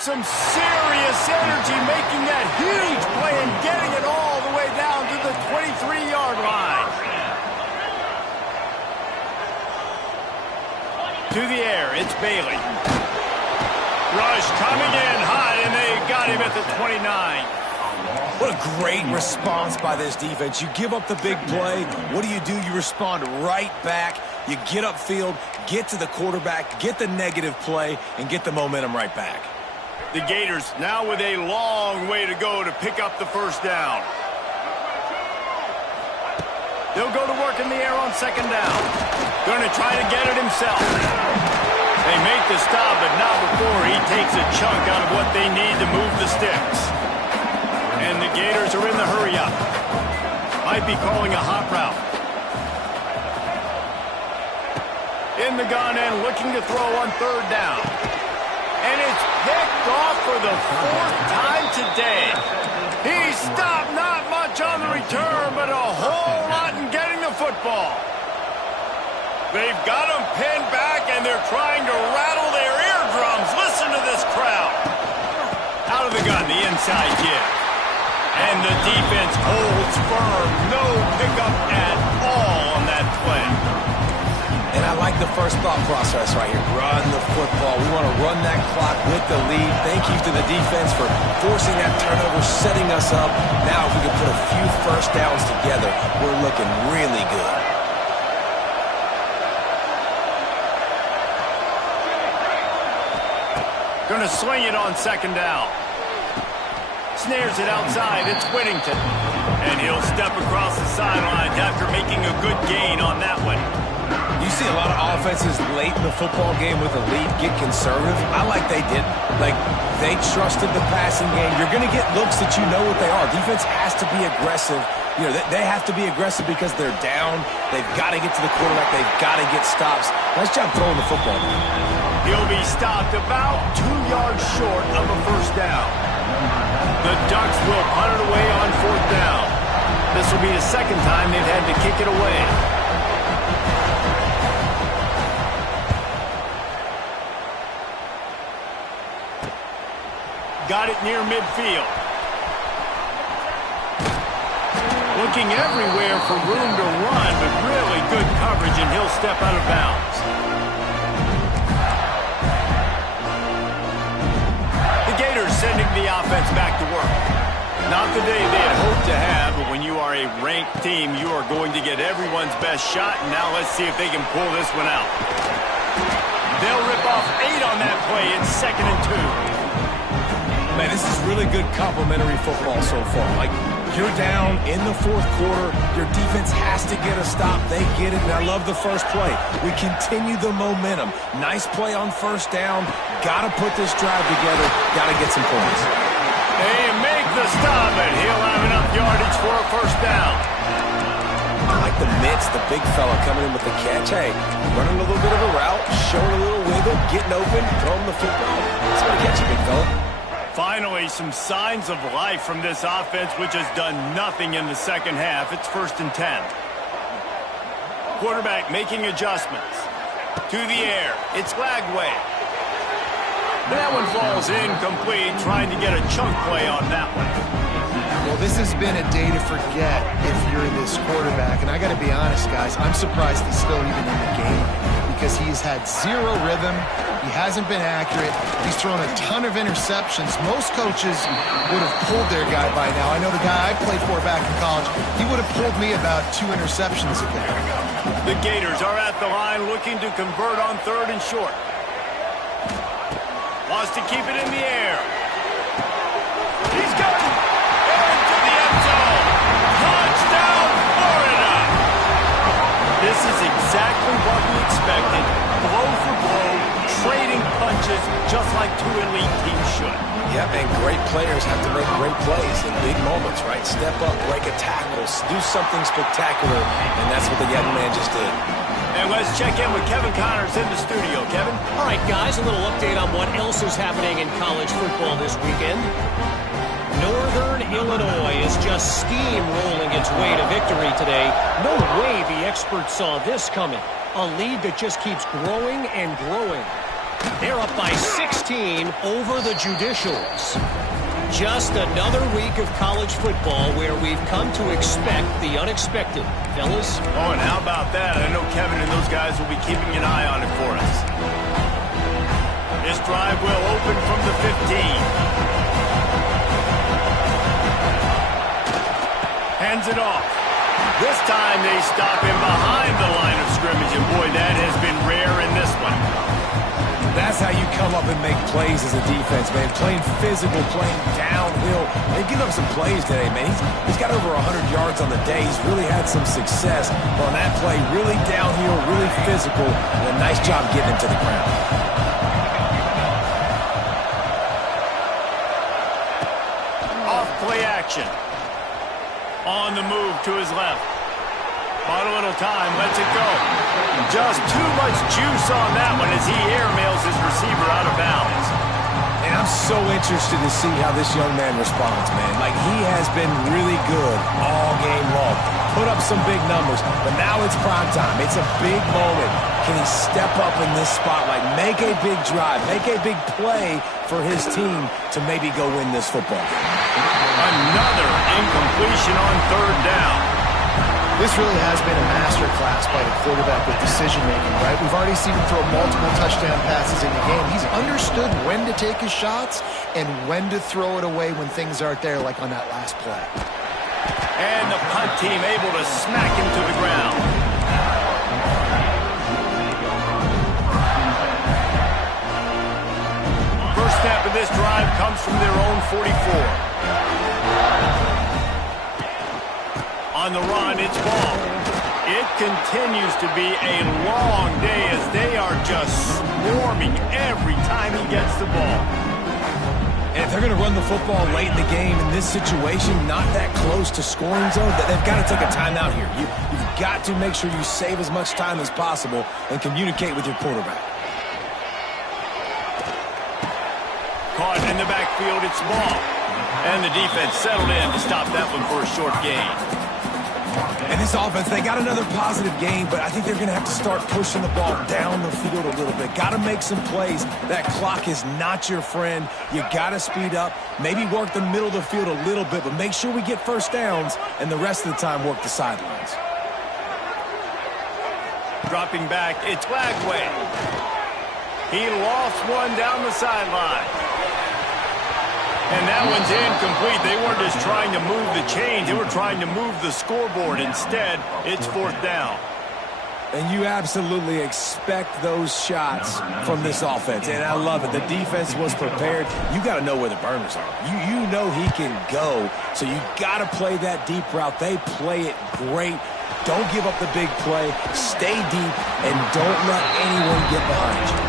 some serious energy making that huge play and getting it all the way down to the 23-yard line. To the air, it's Bailey. Rush coming in hot, and they got him at the 29. What a great response by this defense. You give up the big play. What do? You respond right back. You get upfield, get to the quarterback, get the negative play, and get the momentum right back. The Gators now with a long way to go to pick up the first down. They'll go to work in the air on second down. Going to try to get it himself. They make the stop, but not before he takes a chunk out of what they need to move the sticks. And the Gators are in the hurry up. Might be calling a hot route. In the gun and looking to throw on third down. And it's picked off for the fourth time today. He stopped not much on the return, but a whole lot in getting the football. They've got him pinned back, and they're trying to rattle their eardrums. Listen to this crowd. Out of the gun, the inside give. And the defense holds firm. No pickup at all on that play. And I like the first thought process right here. Run the football. We want to run that clock with the lead. Thank you to the defense for forcing that turnover, setting us up. Now if we can put a few first downs together, we're looking really good. Going to swing it on second down. Snares it outside. It's Whittington. And he'll step across the sidelines after making a good gain on that one. You see a lot of offenses late in the football game with a lead get conservative. I like they didn't. Like, they trusted the passing game. You're going to get looks that you know what they are. Defense has to be aggressive. You know, they have to be aggressive because they're down. They've got to get to the quarterback. They've got to get stops. Nice job throwing the football. He'll be stopped about 2 yards short of a first down. The Ducks will punt it away on fourth down. This will be the second time they've had to kick it away. Got it near midfield. Looking everywhere for room to run, but really good coverage, and he'll step out of bounds. The Gators sending the offense back to work. Not the day they had hoped to have, but when you are a ranked team, you are going to get everyone's best shot, and now let's see if they can pull this one out. They'll rip off 8 on that play. It's 2nd and 2. Man, this is really good complimentary football so far. Like, you're down in the fourth quarter. Your defense has to get a stop. They get it, and I love the first play. We continue the momentum. Nice play on first down. Got to put this drive together. Got to get some points. They make the the stop, and he'll have enough yardage for a first down. I like the mitts, the big fella coming in with the catch. Hey, running a little bit of a route, showing a little wiggle, getting open, throwing the football. It's going to catch you, big fella. Finally, some signs of life from this offense, which has done nothing in the second half. It's 1st and 10. Quarterback making adjustments. To the air. It's Lagway. That one falls incomplete, trying to get a chunk play on that one. Well, this has been a day to forget if you're this quarterback. And I got to be honest, guys, I'm surprised he's still even in the game because he's had zero rhythm. He hasn't been accurate. He's thrown a ton of interceptions. Most coaches would have pulled their guy by now. I know the guy I played for back in college, he would have pulled me about 2 interceptions ago. The Gators are at the line looking to convert on 3rd and short. Wants to keep it in the air. He's got it. Into the end zone. Touchdown, Florida. This is exactly what we expected. Blow for blow, trading punches, just like 2 elite teams should. Yeah, man, great players have to make great plays in big moments, right? Step up, break a tackle, do something spectacular, and that's what the young man just did. And let's check in with Kevin Connors in the studio. Kevin? All right, guys, a little update on what else is happening in college football this weekend. Northern Illinois is just steamrolling its way to victory today. No way the experts saw this coming. A lead that just keeps growing and growing. They're up by 16 over the Judicials. Just another week of college football where we've come to expect the unexpected. Fellas? Oh, and how about that? I know Kevin and those guys will be keeping an eye on it for us. This drive will open from the 15. Hands it off. This time they stop him behind the line of scrimmage, and boy, that has been rare in this one. That's how you come up and make plays as a defense, man. Playing physical, playing downhill. They've given up some plays today, man. He's got over 100 yards on the day. He's really had some success on that play. Really downhill, really physical, and a nice job getting him to the ground. Off play action. On the move to his left. Bought a little time, lets it go. Just too much juice on that one as he airmails his receiver out of bounds. And I'm so interested to see how this young man responds, man. Like, he has been really good all game long. Put up some big numbers, but now it's prime time. It's a big moment. Can he step up in this spotlight, make a big drive, make a big play for his team to maybe go win this football game? Another incompletion on 3rd down. This really has been a masterclass by the quarterback with decision-making, right? We've already seen him throw multiple touchdown passes in the game. He's understood when to take his shots and when to throw it away when things aren't there, like on that last play. And the punt team able to smack him to the ground. First snap of this drive comes from their own 44. On the run, it's Ball. It continues to be a long day as they are just swarming every time he gets the ball. And if they're going to run the football late in the game in this situation, not that close to scoring zone, they've got to take a timeout here. You've got to make sure you save as much time as possible and communicate with your quarterback. Caught in the backfield, it's Ball. And the defense settled in to stop that one for a short gain. And this offense, they got another positive game, but I think they're going to have to start pushing the ball down the field a little bit. Got to make some plays. That clock is not your friend. You got to speed up, maybe work the middle of the field a little bit, but make sure we get first downs and the rest of the time work the sidelines. Dropping back, it's Lagway. He lost one down the sideline. And that one's incomplete. They weren't just trying to move the chains. They were trying to move the scoreboard. Instead, it's 4th down. And you absolutely expect those shots from this offense. And I love it. The defense was prepared. You got to know where the burners are. You know he can go. So you got to play that deep route. They play it great. Don't give up the big play. Stay deep and don't let anyone get behind you.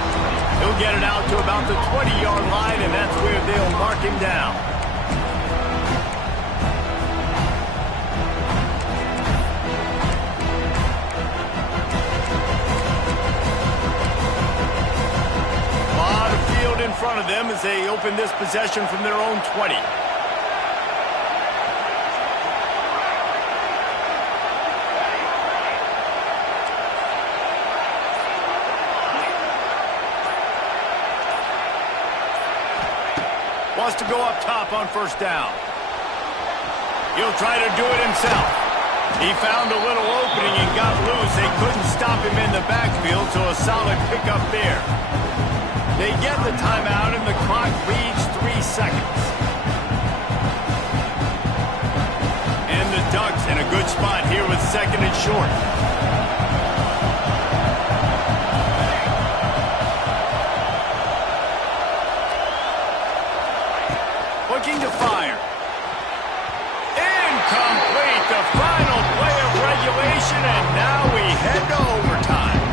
He'll get it out to about the 20-yard line, and that's where they'll mark him down. front of them as they open this possession from their own 20. Wants to go up top on first down. He'll try to do it himself. He found a little opening and got loose. They couldn't stop him in the backfield, so a solid pickup there. They get the timeout, and the clock reads 3 seconds. And the Ducks in a good spot here with second and short. Looking to fire. Incomplete. The final play of regulation, and now we head to overtime.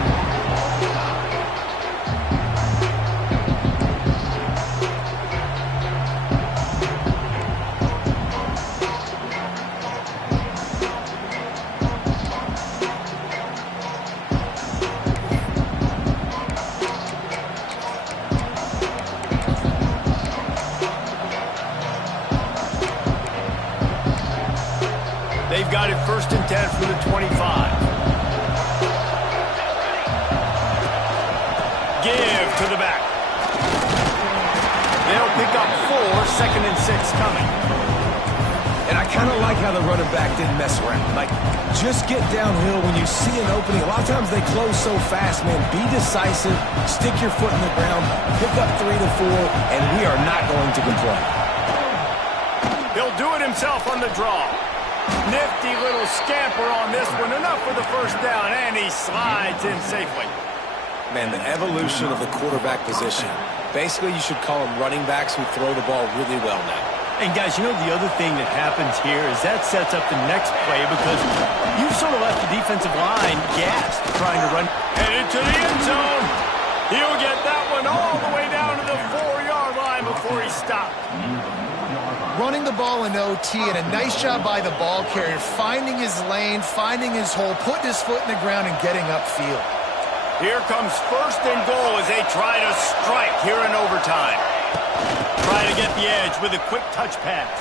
They've got it 1st and 10 from the 25. Give to the back. They'll pick up 4, 2nd and 6 coming. And I kind of like how the running back didn't mess around. Like, just get downhill when you see an opening. A lot of times they close so fast, man. Be decisive, stick your foot in the ground, pick up 3 to 4, and we are not going to complain. He'll do it himself on the draw. Nifty little scamper on this one. Enough for the first down, and he slides in safely. Man, the evolution of the quarterback position. Basically, you should call them running backs who throw the ball really well now. And, guys, you know the other thing that happens here is that sets up the next play because you've sort of left the defensive line gassed trying to run. Headed to the end zone. He'll get that one all the way down to the 4-yard line before he stopped. Running the ball in OT, and a nice job by the ball carrier, finding his lane, finding his hole, putting his foot in the ground, and getting upfield. Here comes 1st and goal as they try to strike here in overtime. Try to get the edge with a quick touch pass.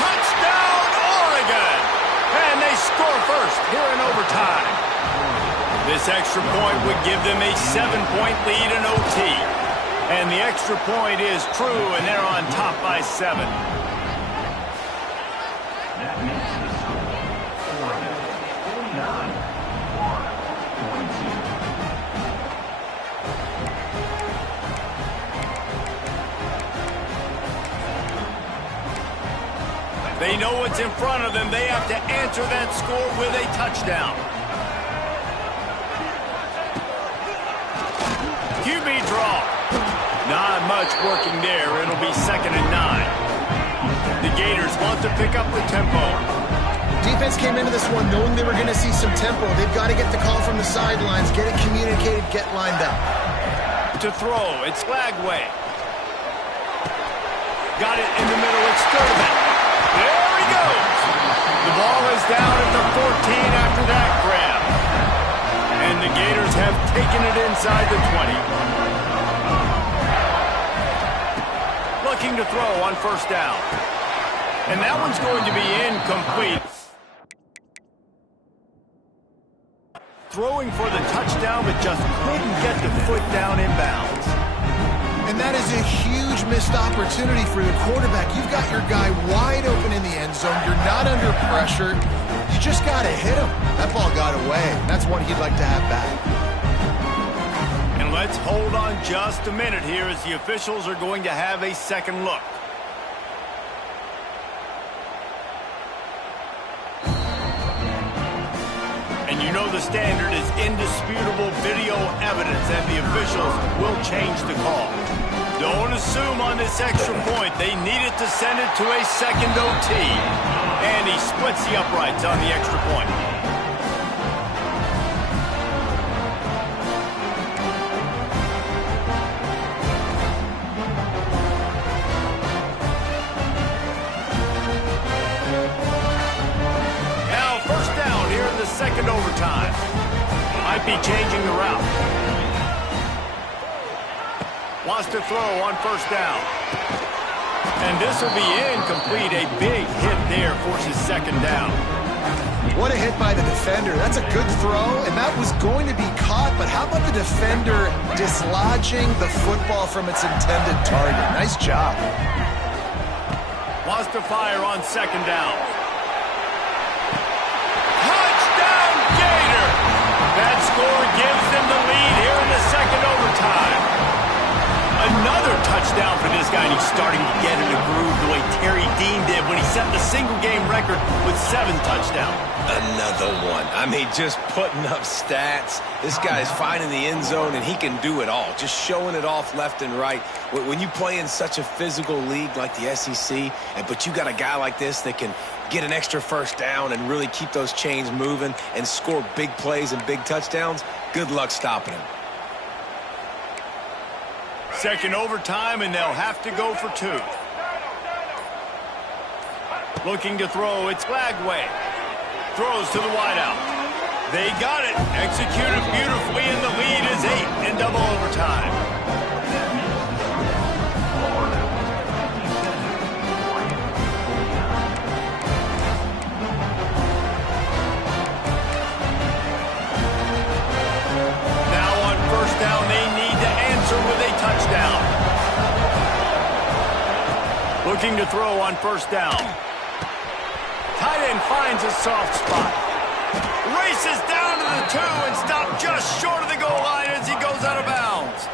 Touchdown, Oregon! And they score first here in overtime. This extra point would give them a 7-point lead in OT. And the extra point is true, and they're on top by 7. That makes the score Oregon 49, Florida 42. They know what's in front of them. They have to answer that score with a touchdown. QB draw. Not much working there. It'll be 2nd and 9. The Gators want to pick up the tempo. Defense came into this one knowing they were going to see some tempo. They've got to get the call from the sidelines, get it communicated, get lined up. To throw, it's Lagway. Got it in the middle, it's Sturdivant. There he goes. The ball is down at the 14 after that grab. And the Gators have taken it inside the 20. Looking to throw on first down. And that one's going to be incomplete. Throwing for the touchdown, but just couldn't get the foot down inbounds. And that is a huge missed opportunity for the quarterback. You've got your guy wide open in the end zone. You're not under pressure. You just got to hit him. That ball got away. That's one he'd like to have back. And let's hold on just a minute here as the officials are going to have a second look. And you know the standard is indisputable video evidence, and the officials will change the call. Don't assume on this extra point. They needed to send it to a second OT. And he splits the uprights on the extra point. Second overtime. Might be changing the route. Wants to throw on first down. And this will be incomplete. A big hit there forces second down. What a hit by the defender. That's a good throw, and that was going to be caught, but how about the defender dislodging the football from its intended target? Nice job. Wants to fire on second down. Touchdown, Gator! That score gives them the lead here in the second overtime. Another touchdown for this guy, and he's starting to get in the groove the way Terry Dean did when he set the single-game record with 7 touchdowns. Another one. I mean, just putting up stats. This guy's finding the end zone, and he can do it all. Just showing it off left and right. When you play in such a physical league like the SEC, but you got a guy like this that can get an extra first down and really keep those chains moving and score big plays and big touchdowns, good luck stopping him. Second overtime, and they'll have to go for 2. Looking to throw, it's Lagway. Throws to the wideout. They got it. Executed beautifully, and the lead is 8 in double overtime. Now on first down, they need to answer with a touchdown. Looking to throw on first down. Tight end finds a soft spot. Races down to the 2 and stopped just short of the goal line as he goes out of bounds.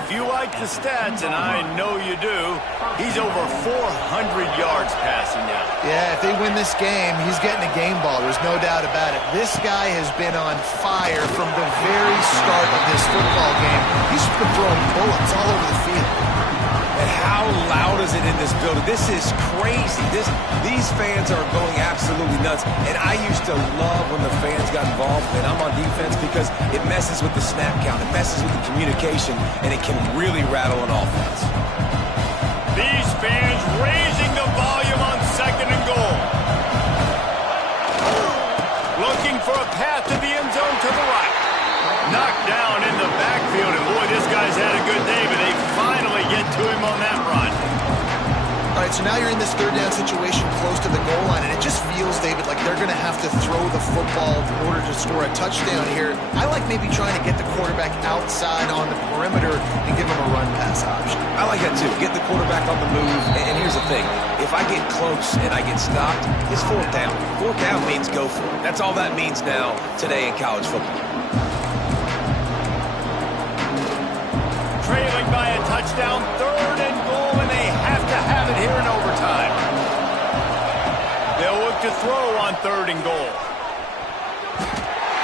If you like the stats, and I know you do, he's over 400 yards passing now. Yeah, if they win this game, he's getting a game ball. There's no doubt about it. This guy has been on fire from the very start of this football game. He's been throwing bullets all over the field. And how loud is it in this building? This is crazy. These fans are going absolutely nuts. And I used to love when the fans got involved, and I'm on defense, because it messes with the snap count. It messes with the communication, and it can really rattle an offense. These fans raising the volume on second and goal. Looking for a path to the end zone to the right. Knocked down in the backfield, and boy, this guy's had a good day, but they finally get to him on that run. All right, so now you're in this third down situation close to the goal line, and it just feels, David, like they're going to have to throw the football in order to score a touchdown here. I like maybe trying to get the quarterback outside on the perimeter and give him a run-pass option. I like that, too. Get the quarterback on the move. And here's the thing. If I get close and I get stopped, it's fourth down. Fourth down means go for it. That's all that means now today in college football. Trailing by a touchdown, third and goal, and they have to have it here in overtime. They'll look to throw on third and goal.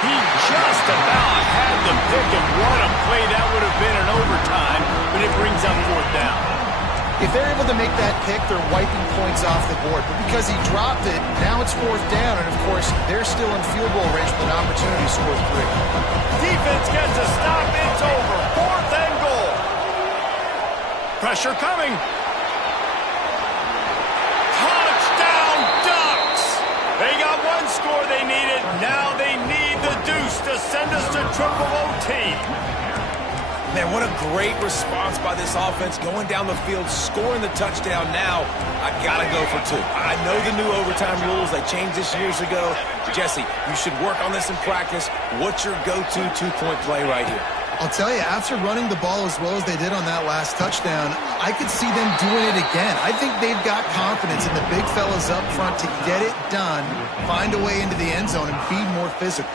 He just about had the pick, and what a play that would have been in overtime, but it brings up fourth down. If they're able to make that pick, they're wiping points off the board. But because he dropped it, now it's fourth down, and of course, they're still in field goal range with an opportunity to score 3. Defense gets a stop, it's over. Fourth and goal. Pressure coming. Touchdown, Ducks! They got one score they needed. Now they need the deuce to send us to triple OT. Man, what a great response by this offense, going down the field, scoring the touchdown. Now, I got to go for 2. I know the new overtime rules. They changed this years ago. Jesse, you should work on this in practice. What's your go-to 2-point play right here? I'll tell you, after running the ball as well as they did on that last touchdown, I could see them doing it again. I think they've got confidence in the big fellas up front to get it done, find a way into the end zone, and be more physical.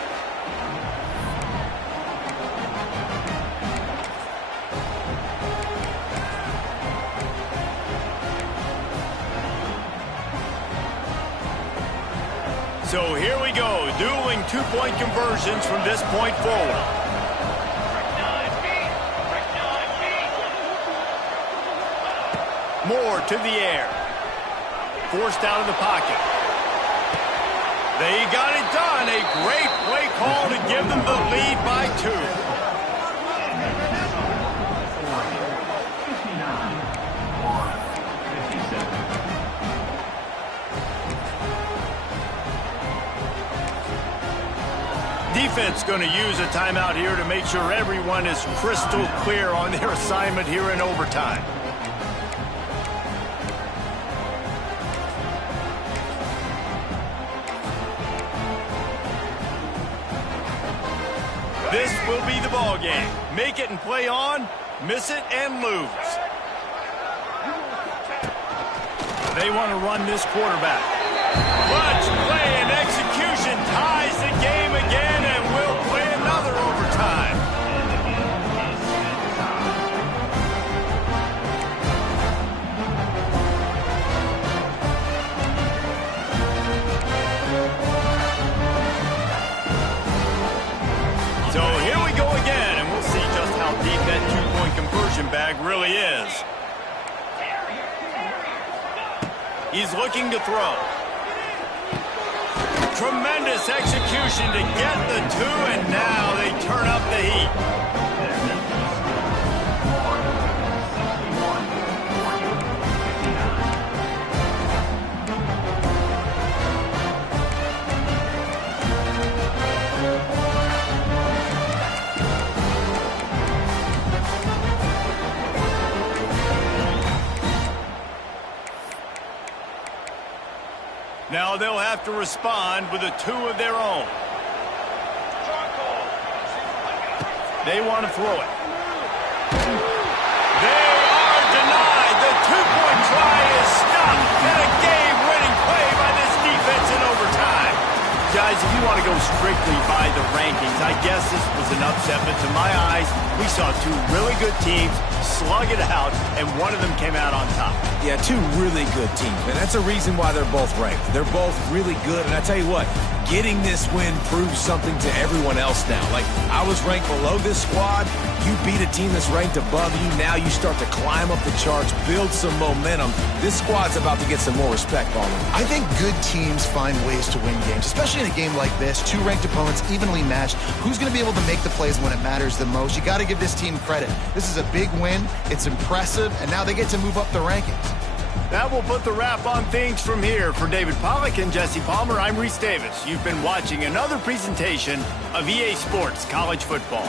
So here we go, dueling 2-point conversions from this point forward. Moore to the air. Forced out of the pocket. They got it done. A great play call to give them the lead by 2. Defense going to use a timeout here to make sure everyone is crystal clear on their assignment here in overtime. This will be the ball game. Make it and play on, miss it and lose. They want to run this quarterback. Clutch play and execution ties the game again, and will play another overtime. So here we go again, and we'll see just how deep that two-point conversion bag really is. He's looking to throw. Tremendous execution to get the two, and now they turn up the heat. Now they'll have to respond with a two of their own. They want to throw it. They are denied. The two-point try is stopped. And a game-winning play by this defense in overtime. Guys, if you want to go strictly by the rankings, I guess this was an upset. But to my eyes, we saw two really good teams slug it out, and one of them came out on top. Yeah, two really good teams, and that's a reason why they're both ranked. They're both really good, and I tell you what, getting this win proves something to everyone else now. Like, I was ranked below this squad. You beat a team that's ranked above you. Now you start to climb up the charts, build some momentum. This squad's about to get some more respect on them. I think good teams find ways to win games, especially in a game like this. Two ranked opponents, evenly matched. Who's going to be able to make the plays when it matters the most? You got to give this team credit. This is a big win. It's impressive, and now they get to move up the rankings. That will put the wrap on things from here. For David Pollack and Jesse Palmer, I'm Reese Davis. You've been watching another presentation of EA Sports College Football.